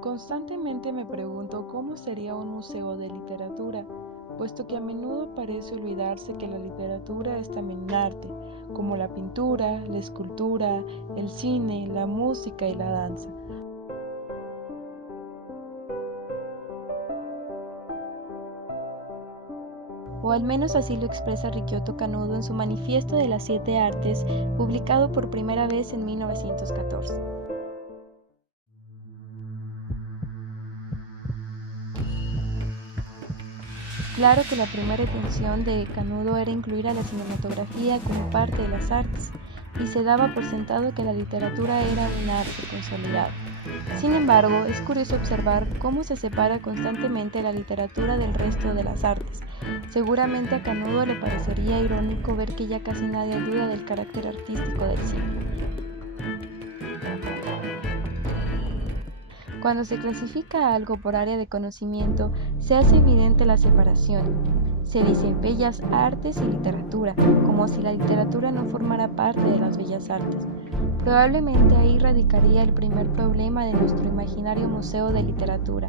Constantemente me pregunto cómo sería un museo de literatura, puesto que a menudo parece olvidarse que la literatura es también un arte, como la pintura, la escultura, el cine, la música y la danza. O al menos así lo expresa Ricciotto Canudo en su Manifiesto de las Siete Artes, publicado por primera vez en 1914. Claro que la primera intención de Canudo era incluir a la cinematografía como parte de las artes, y se daba por sentado que la literatura era un arte consolidado. Sin embargo, es curioso observar cómo se separa constantemente la literatura del resto de las artes. Seguramente a Canudo le parecería irónico ver que ya casi nadie duda del carácter artístico del cine. Cuando se clasifica algo por área de conocimiento, se hace evidente la separación. Se dice bellas artes y literatura, como si la literatura no formara parte de las bellas artes. Probablemente ahí radicaría el primer problema de nuestro imaginario museo de literatura.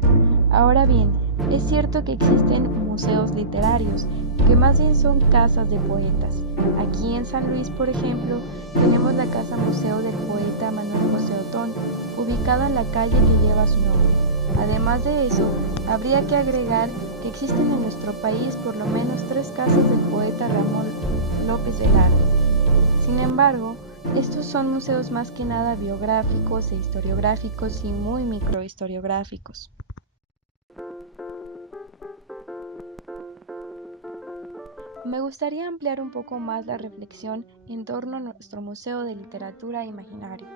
Ahora bien, es cierto que existen museos literarios, que más bien son casas de poetas. Aquí en San Luis, por ejemplo, tenemos la Casa Museo del poeta Manuel José Otón, ubicada en la calle que lleva su nombre. Además de eso, habría que agregar que existen en nuestro país por lo menos 3 casas del poeta Ramón López Velarde. Sin embargo, estos son museos más que nada biográficos e historiográficos y muy microhistoriográficos. Me gustaría ampliar un poco más la reflexión en torno a nuestro Museo de Literatura Imaginario.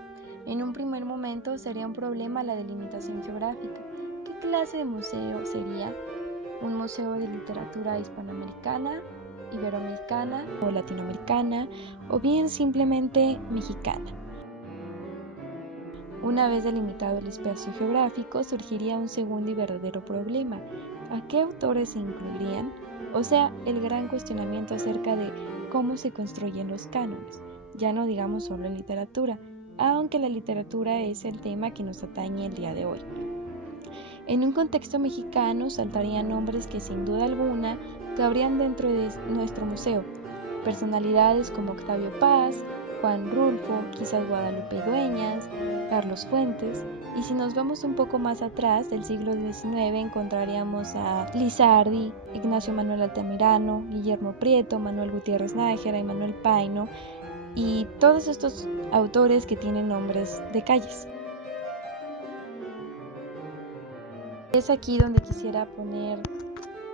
En un primer momento sería un problema la delimitación geográfica. ¿Qué clase de museo sería? ¿Un museo de literatura hispanoamericana, iberoamericana o latinoamericana, o bien simplemente mexicana? Una vez delimitado el espacio geográfico, surgiría un segundo y verdadero problema: ¿a qué autores se incluirían? O sea, el gran cuestionamiento acerca de cómo se construyen los cánones, ya no digamos solo en literatura, aunque la literatura es el tema que nos atañe el día de hoy. En un contexto mexicano saltarían nombres que sin duda alguna cabrían dentro de nuestro museo: personalidades como Octavio Paz, Juan Rulfo, quizás Guadalupe Dueñas, Carlos Fuentes, y si nos vamos un poco más atrás, del siglo XIX, encontraríamos a Lizardi, Ignacio Manuel Altamirano, Guillermo Prieto, Manuel Gutiérrez Nájera y Manuel Paino, y todos estos autores que tienen nombres de calles. Es aquí donde quisiera poner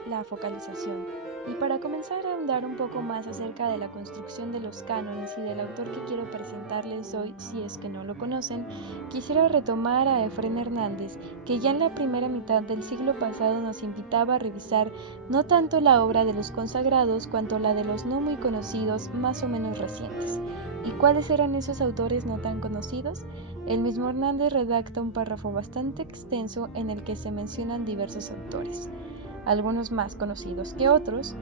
la focalización. Y para comenzar a ahondar un poco más acerca de la construcción de los cánones y del autor que quiero presentarles hoy, si es que no lo conocen, quisiera retomar a Efrén Hernández, que ya en la primera mitad del siglo pasado nos invitaba a revisar no tanto la obra de los consagrados cuanto la de los no muy conocidos, más o menos recientes. ¿Y cuáles eran esos autores no tan conocidos? El mismo Hernández redacta un párrafo bastante extenso en el que se mencionan diversos autores, algunos más conocidos que otros,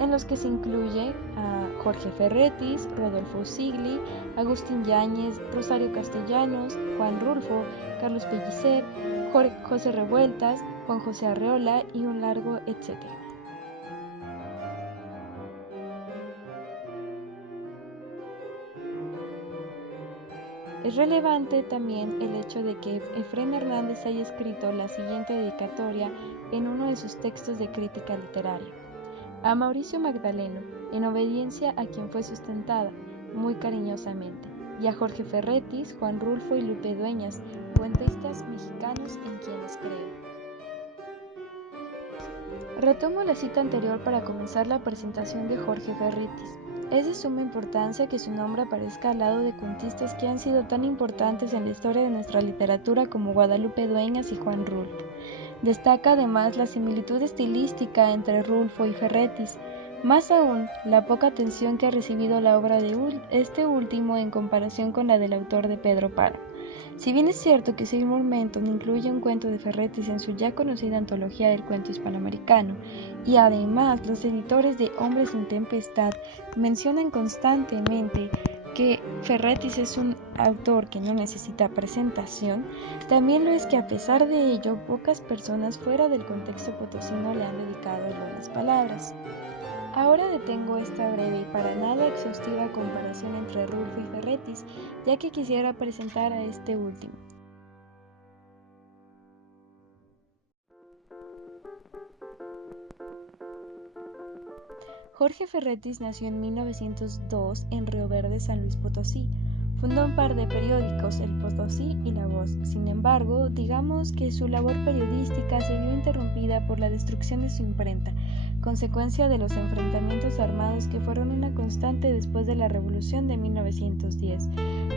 en los que se incluye a Jorge Ferretis, Rodolfo Sigli, Agustín Yáñez, Rosario Castellanos, Juan Rulfo, Carlos Pellicer, José Revueltas, Juan José Arreola y un largo etcétera. Es relevante también el hecho de que Efrén Hernández haya escrito la siguiente dedicatoria en uno de sus textos de crítica literaria: a Mauricio Magdaleno, en obediencia a quien fue sustentada, muy cariñosamente, y a Jorge Ferretis, Juan Rulfo y Lupe Dueñas, cuentistas mexicanos en quienes creo. Retomo la cita anterior para comenzar la presentación de Jorge Ferretis. Es de suma importancia que su nombre aparezca al lado de cuentistas que han sido tan importantes en la historia de nuestra literatura como Guadalupe Dueñas y Juan Rulfo. Destaca además la similitud estilística entre Rulfo y Ferretis, más aún la poca atención que ha recibido la obra de este último en comparación con la del autor de Pedro Páramo. Si bien es cierto que Seymour Menton incluye un cuento de Ferretis en su ya conocida antología del cuento hispanoamericano, y además los editores de Hombres en Tempestad mencionan constantemente que Ferretis es un autor que no necesita presentación, también lo es que a pesar de ello, pocas personas fuera del contexto potosino le han dedicado algunas palabras. Ahora detengo esta breve y para nada exhaustiva comparación entre Rulfo y Ferretis, ya que quisiera presentar a este último. Jorge Ferretis nació en 1902 en Río Verde, San Luis Potosí. Fundó un par de periódicos, El Potosí y La Voz. Sin embargo, digamos que su labor periodística se vio interrumpida por la destrucción de su imprenta, consecuencia de los enfrentamientos armados que fueron una constante después de la Revolución de 1910.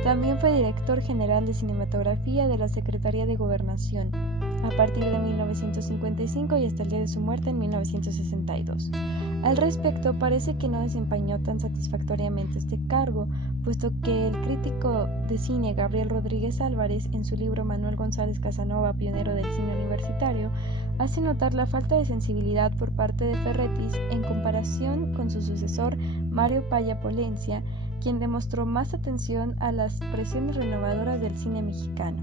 También fue director general de cinematografía de la Secretaría de Gobernación, a partir de 1955 y hasta el día de su muerte en 1962. Al respecto, parece que no desempeñó tan satisfactoriamente este cargo, puesto que el crítico de cine Gabriel Rodríguez Álvarez, en su libro Manuel González Casanova, pionero del cine universitario, hace notar la falta de sensibilidad por parte de Ferretis en comparación con su sucesor Mario Paya Polencia, quien demostró más atención a las presiones renovadoras del cine mexicano.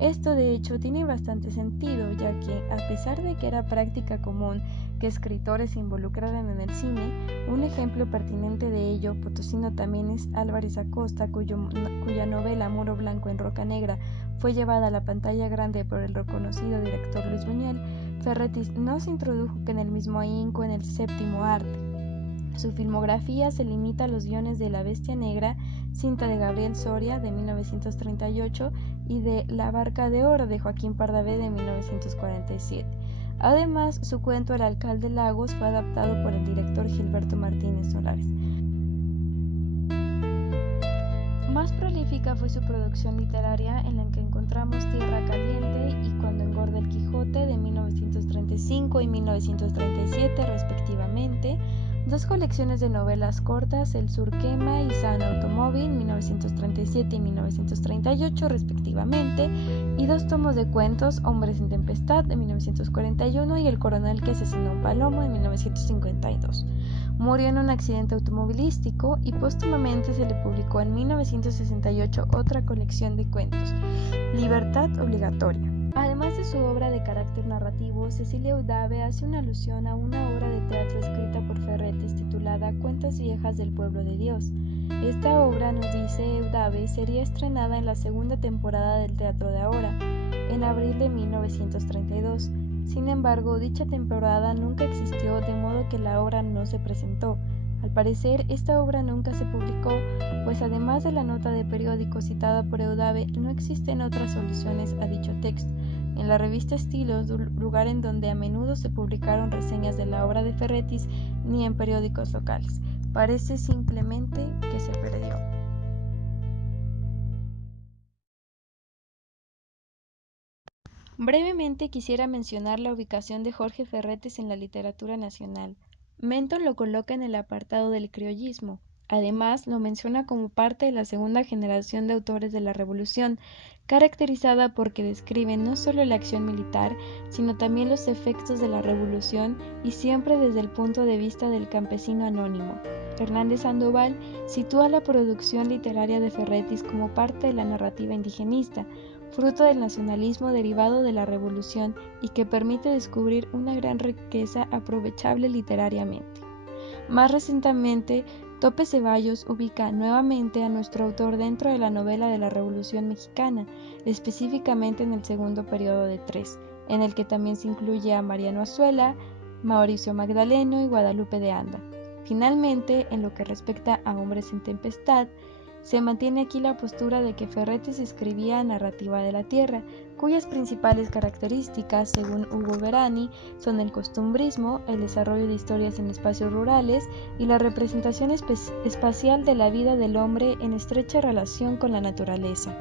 Esto de hecho tiene bastante sentido, ya que a pesar de que era práctica común que escritores se involucraran en el cine, un ejemplo pertinente de ello potosino también es Álvarez Acosta, cuya novela Muro Blanco en Roca Negra fue llevada a la pantalla grande por el reconocido director Luis Buñuel. Ferretis no se introdujo en el mismo ahínco en el séptimo arte. Su filmografía se limita a los guiones de La Bestia Negra, cinta de Gabriel Soria de 1938 y de La Barca de Oro de Joaquín Pardavé de 1947. Además, su cuento El alcalde Lagos fue adaptado por el director Gilberto Martínez Solares. Más prolífica fue su producción literaria, en la que encontramos Tierra Caliente y Cuando engorda el Quijote de 1935 y 1937 respectivamente, dos colecciones de novelas cortas, El Sur quema y San Automóvil, 1937 y 1938 respectivamente, y dos tomos de cuentos, Hombres en Tempestad, de 1941 y El coronel que asesinó un palomo, de 1952. Murió en un accidente automovilístico y póstumamente se le publicó en 1968 otra colección de cuentos, Libertad Obligatoria. Además de su obra de carácter narrativo, Cecilia Eudave hace una alusión a una obra de teatro escrita por Ferretis titulada Cuentas viejas del pueblo de Dios. Esta obra, nos dice Eudave, sería estrenada en la segunda temporada del Teatro de Ahora, en abril de 1932. Sin embargo, dicha temporada nunca existió, de modo que la obra no se presentó. Al parecer, esta obra nunca se publicó, pues además de la nota de periódico citada por Eudave, no existen otras soluciones a dicho texto. En la revista Estilos, lugar en donde a menudo se publicaron reseñas de la obra de Ferretis, ni en periódicos locales. Parece simplemente que se perdió. Brevemente quisiera mencionar la ubicación de Jorge Ferretis en la literatura nacional. Menton lo coloca en el apartado del criollismo. Además, lo menciona como parte de la segunda generación de autores de la Revolución, caracterizada porque describen no solo la acción militar, sino también los efectos de la Revolución y siempre desde el punto de vista del campesino anónimo. Hernández Sandoval sitúa la producción literaria de Ferretis como parte de la narrativa indigenista, fruto del nacionalismo derivado de la Revolución y que permite descubrir una gran riqueza aprovechable literariamente. Más recientemente, Tope Ceballos ubica nuevamente a nuestro autor dentro de la novela de la Revolución Mexicana, específicamente en el segundo periodo de Tres, en el que también se incluye a Mariano Azuela, Mauricio Magdaleno y Guadalupe de Anda. Finalmente, en lo que respecta a Hombres en Tempestad, se mantiene aquí la postura de que Ferretis escribía narrativa de la tierra, cuyas principales características, según Hugo Verani, son el costumbrismo, el desarrollo de historias en espacios rurales y la representación espacial de la vida del hombre en estrecha relación con la naturaleza.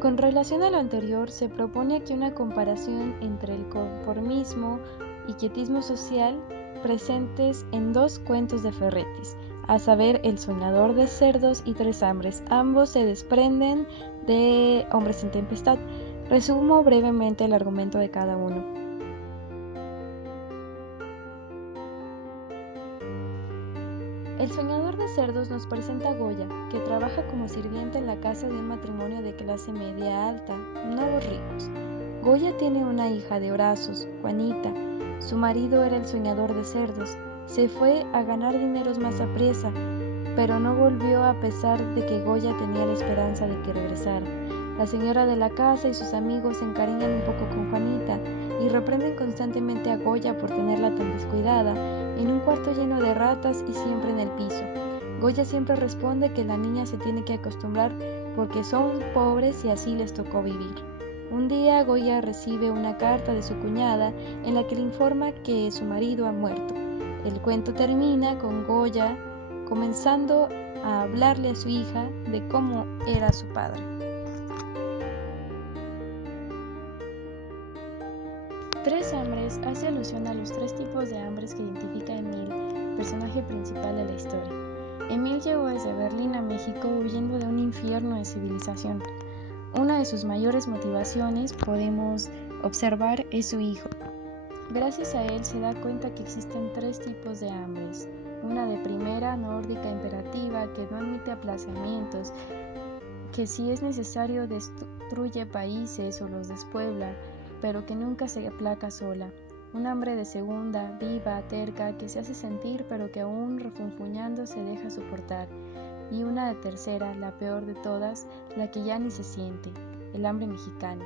Con relación a lo anterior, se propone aquí una comparación entre el conformismo y quietismo social presentes en dos cuentos de Ferretis, a saber, El soñador de cerdos y Tres hambres. Ambos se desprenden de Hombres en Tempestad. Resumo brevemente el argumento de cada uno. El soñador de cerdos nos presenta a Goya, que trabaja como sirvienta en la casa de un matrimonio de clase media alta, nuevos ricos. Goya tiene una hija de Horazos, Juanita. Su marido era el soñador de cerdos. Se fue a ganar dineros más apriesa, pero no volvió a pesar de que Goya tenía la esperanza de que regresara. La señora de la casa y sus amigos se encariñan un poco con Juanita y reprenden constantemente a Goya por tenerla tan descuidada, en un cuarto lleno de ratas y siempre en el piso. Goya siempre responde que la niña se tiene que acostumbrar porque son pobres y así les tocó vivir. Un día Goya recibe una carta de su cuñada en la que le informa que su marido ha muerto. El cuento termina con Goya comenzando a hablarle a su hija de cómo era su padre. Tres hambres hace alusión a los tres tipos de hambres que identifica Emil, personaje principal de la historia. Emil llegó desde Berlín a México huyendo de un infierno de civilización. Una de sus mayores motivaciones, podemos observar, es su hijo. Gracias a él se da cuenta que existen tres tipos de hambres. Una de primera, nórdica, imperativa, que no admite aplazamientos, que si es necesario destruye países o los despuebla, pero que nunca se aplaca sola. Un hambre de segunda, viva, terca, que se hace sentir pero que aún refunfuñando se deja soportar. Y una de tercera, la peor de todas, la que ya ni se siente, el hambre mexicana.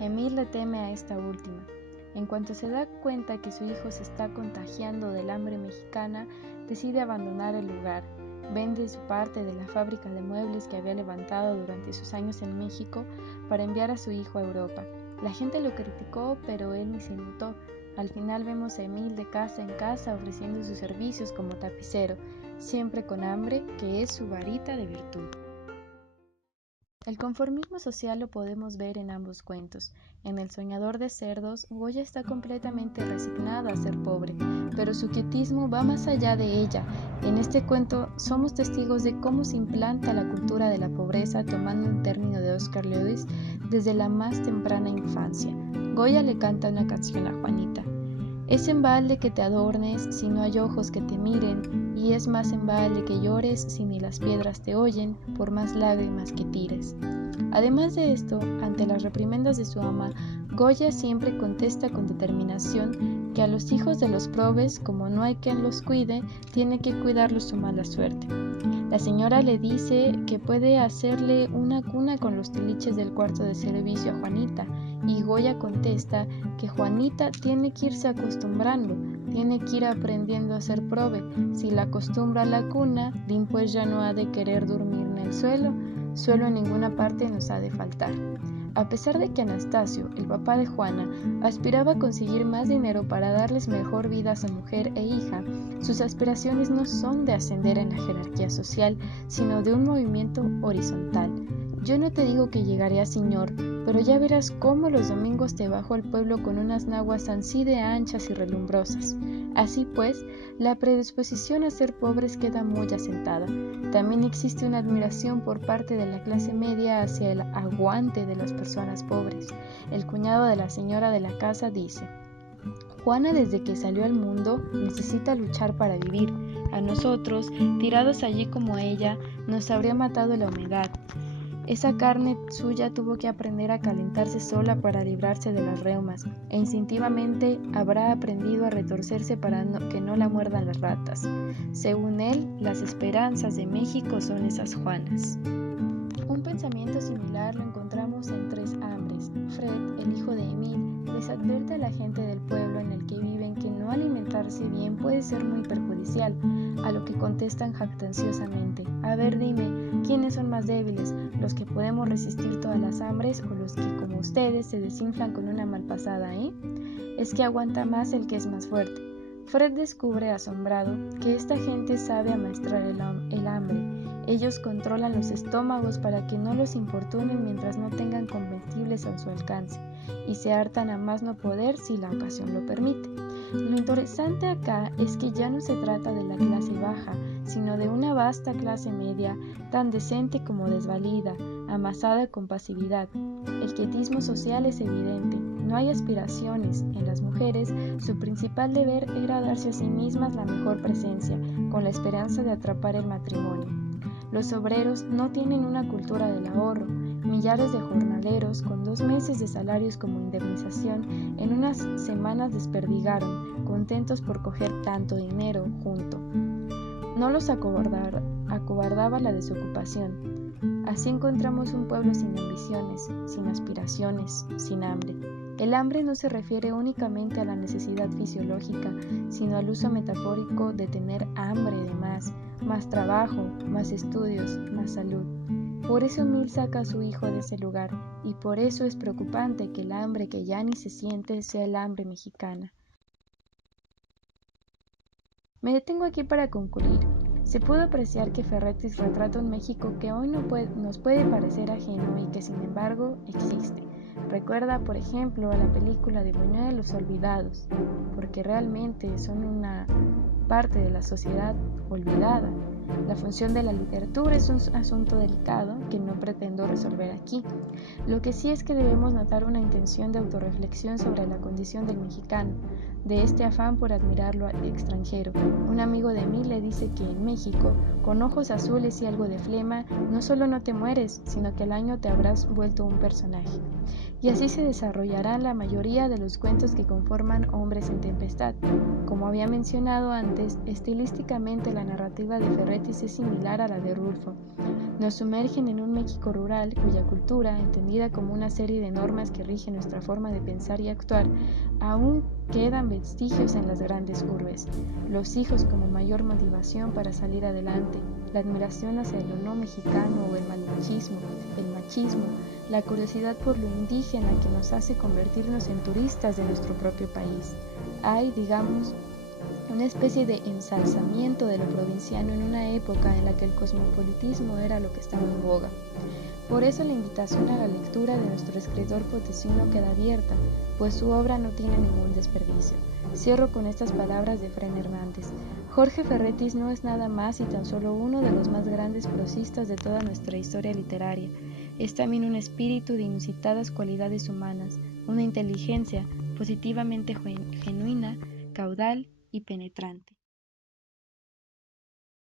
Emil le teme a esta última. En cuanto se da cuenta que su hijo se está contagiando del hambre mexicana, decide abandonar el lugar. Vende su parte de la fábrica de muebles que había levantado durante sus años en México para enviar a su hijo a Europa. La gente lo criticó, pero él ni se inmutó. Al final vemos a Emil de casa en casa ofreciendo sus servicios como tapicero, siempre con hambre, que es su varita de virtud. El conformismo social lo podemos ver en ambos cuentos. En El soñador de cerdos, Goya está completamente resignada a ser pobre, pero su quietismo va más allá de ella. En este cuento somos testigos de cómo se implanta la cultura de la pobreza, tomando un término de Oscar Lewis, desde la más temprana infancia. Goya le canta una canción a Juanita. Es en balde que te adornes si no hay ojos que te miren, y es más en balde que llores si ni las piedras te oyen, por más lágrimas que tires. Además de esto, ante las reprimendas de su ama, Goya siempre contesta con determinación que a los hijos de los probes, como no hay quien los cuide, tiene que cuidarlos su mala suerte. La señora le dice que puede hacerle una cuna con los tiliches del cuarto de servicio a Juanita, y Goya contesta que Juanita tiene que irse acostumbrando, tiene que ir aprendiendo a ser prove. Si la acostumbra a la cuna, pues ya no ha de querer dormir en el suelo en ninguna parte nos ha de faltar. A pesar de que Anastasio, el papá de Juana, aspiraba a conseguir más dinero para darles mejor vida a su mujer e hija, sus aspiraciones no son de ascender en la jerarquía social, sino de un movimiento horizontal. Yo no te digo que llegaré a señor, pero ya verás cómo los domingos te bajo al pueblo con unas naguas ansí de anchas y relumbrosas. Así pues, la predisposición a ser pobres queda muy asentada. También existe una admiración por parte de la clase media hacia el aguante de las personas pobres. El cuñado de la señora de la casa dice: Juana, desde que salió al mundo, necesita luchar para vivir. A nosotros, tirados allí como ella, nos habría matado la humedad. Esa carne suya tuvo que aprender a calentarse sola para librarse de las reumas, e instintivamente habrá aprendido a retorcerse para que no la muerdan las ratas. Según él, las esperanzas de México son esas Juanas. Un pensamiento similar lo encontramos en Tres hambres. Fred, el hijo de Emil, les advierte a la gente del pueblo en el que viven que no alimentarse bien puede ser muy perjudicial, a lo que contestan jactanciosamente: a ver, dime, ¿quiénes son más débiles, los que podemos resistir todas las hambres o los que, como ustedes, se desinflan con una malpasada, Es que aguanta más el que es más fuerte. Fred descubre, asombrado, que esta gente sabe amaestrar el hambre. Ellos controlan los estómagos para que no los importunen mientras no tengan comestibles a su alcance, y se hartan a más no poder si la ocasión lo permite. Lo interesante acá es que ya no se trata de la clase baja, sino de una vasta clase media, tan decente como desvalida, amasada con pasividad. El quietismo social es evidente, no no hay aspiraciones en las mujeres, su principal deber era darse a sí mismas la mejor presencia, con la esperanza de atrapar el matrimonio. Los obreros no tienen una cultura del ahorro. Millares de jornaleros, con 2 meses de salarios como indemnización, en unas semanas desperdigaron, contentos por coger tanto dinero junto. No los acobardaba la desocupación. Así encontramos un pueblo sin ambiciones, sin aspiraciones, sin hambre. El hambre no se refiere únicamente a la necesidad fisiológica, sino al uso metafórico de tener hambre de más trabajo, más estudios, más salud. Por eso Mill saca a su hijo de ese lugar, y por eso es preocupante que el hambre que ya ni se siente sea el hambre mexicana. Me detengo aquí para concluir. Se pudo apreciar que Ferretis retrata un México que hoy nos puede parecer ajeno y que sin embargo existe. Recuerda, por ejemplo, a la película de Buñuel, Los Olvidados, porque realmente son una parte de la sociedad olvidada. La función de la literatura es un asunto delicado que no pretendo resolver aquí. Lo que sí es que debemos notar una intención de autorreflexión sobre la condición del mexicano, de este afán por admirar lo extranjero. Un amigo de mí le dice que en México, con ojos azules y algo de flema, no solo no te mueres, sino que al año te habrás vuelto un personaje. Y así se desarrollarán la mayoría de los cuentos que conforman Hombres en Tempestad. Como había mencionado antes, estilísticamente la narrativa de Ferretis es similar a la de Rulfo. Nos sumergen en un México rural cuya cultura, entendida como una serie de normas que rigen nuestra forma de pensar y actuar, aún quedan vestigios en las grandes urbes. Los hijos como mayor motivación para salir adelante, la admiración hacia lo no mexicano o el machismo, la curiosidad por lo indígena que nos hace convertirnos en turistas de nuestro propio país. Hay, digamos, una especie de ensalzamiento de lo provinciano en una época en la que el cosmopolitismo era lo que estaba en boga. Por eso la invitación a la lectura de nuestro escritor potosino queda abierta, pues su obra no tiene ningún desperdicio. Cierro con estas palabras de Fren Hernández. Jorge Ferretis no es nada más y tan solo uno de los más grandes prosistas de toda nuestra historia literaria. Es también un espíritu de inusitadas cualidades humanas, una inteligencia positivamente genuina, caudal y penetrante.